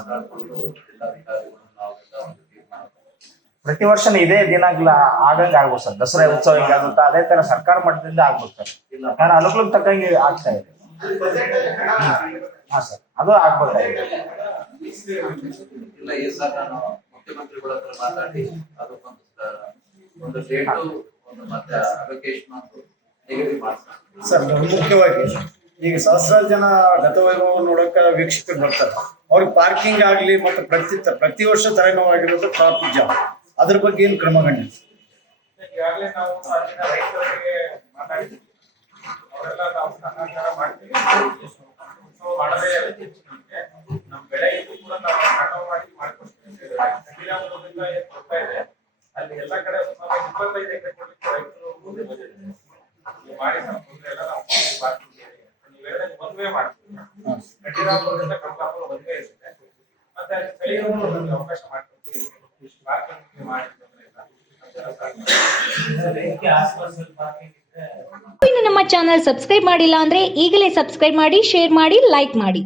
ಮಾತಾಡ್ಕೊಂಡು ಜಿಲ್ಲಾಧಿಕಾರಿಗಳು ನಾವೆಲ್ಲ ಒಂದು ತೀರ್ಮಾನ ಪ್ರತಿ ವರ್ಷ ಇದೇ ದಿನಾಗ್ಲ ಆಗಂಗ ಆಗ್ಬೋದು ಸರ್. ದಸರಾ ಉತ್ಸವ ಹಿಂಗಾಗುತ್ತಾ ಅದೇ ತರ ಸರ್ಕಾರ ಮಟ್ಟದಿಂದ ಆಗ್ಬೋದು ಸರ್. ನಾನು ಅನುಕೂಲಕ್ಕೆ ತಕ್ಕಂಗೆ ಆಗ್ತಾ ಇದೆ. ಹಾ ಸರ್, ಅದು ಆಗ್ಬೇಕಾಗಿದೆ. ಇಲ್ಲ, ಈ ಸಲ ನಾನು ಮುಖ್ಯಮಂತ್ರಿಗಳ ಹತ್ರ ಮಾತಾಡಿ ಒಂದು ಡೇಟು ಒಂದು ಮತ್ತೆ ಅಲೋಕೇಶನ್ ಅಂತ ನಿಗದಿ ಮಾಡ್ತಾರೆ ಸರ್. ಮುಖ್ಯವಾಗಿ ಈಗ ಸಹಸ್ರಾರು ಜನ ಗತವೈಭವ ನೋಡೋಕ ವೀಕ್ಷಕರು ಬರ್ತಾರೆ. ಅವ್ರಿಗೆ ಪಾರ್ಕಿಂಗ್ ಆಗ್ಲಿ ಮತ್ತೆ ಪ್ರತಿ ವರ್ಷ ತಲೆನೋವಾಗಿರೋದು ಟ್ರಾಫಿಕ್ ಜಾಮ್. ಅದ್ರ ಬಗ್ಗೆ ಏನು ಕ್ರಮಗೊಂಡಿದೆ? ಈಗಾಗಲೇ ನಾವು ಅಲ್ಲಿನ ರೈತರಿಗೆ ಮಾತಾಡಿದ್ವಿ. ಅವರೆಲ್ಲ ನಾವು ಸಹಕಾರ ಮಾಡ್ತೀವಿ. ಉತ್ಸವ ಮಾಡದೇ ನಮ್ಮ ಬೆಳೆಗೂ ಕೂಡ ನಾವು ಕಟಾವು ಮಾಡಿ ಮಾಡ್ಕೊಡ್ತೀವಿ. ಸಂಗೀರಾಮದಿಂದ ಏನು ಕೊಡ್ತಾ ಇದೆ ಅಲ್ಲಿ ಎಲ್ಲ ಕಡೆ 25 ಎಕರೆ ಕೊಡ್ಲಿಕ್ಕೆ ರೈತರು ಮುಂದೆ ಬಂದಿದ್ದಾರೆ. ಮಾಡಿ ನಮ್ಮ ತೊಂದರೆ ಎಲ್ಲ ನಾವು ಮಾಡ್ತೀವಿ. ನೀವು ಹೇಳಿದ್ರೆ ಒಂದ್ವೇ ಮಾಡ್ತೀವಿ. ಸಂಗೀರಾಮದಿಂದ ಕಮಲಾಪುರ ಒಂದೇ ಇರುತ್ತೆ. ಮತ್ತೆ ಸ್ಥಳೀಯರು ಅವಕಾಶ ಮಾಡ್ಕೊಡ್ತೀವಿ. ಪಾರ್ಕಿಂಗ್ ಮಾಡಿ ಇನ್ನು ನಮ್ಮ ಚಾನಲ್ ಸಬ್ಸ್ಕ್ರೈಬ್ ಮಾಡಿಲ್ಲ ಅಂದ್ರೆ ಈಗಲೇ ಸಬ್ಸ್ಕ್ರೈಬ್ ಮಾಡಿ, ಶೇರ್ ಮಾಡಿ, ಲೈಕ್ ಮಾಡಿ.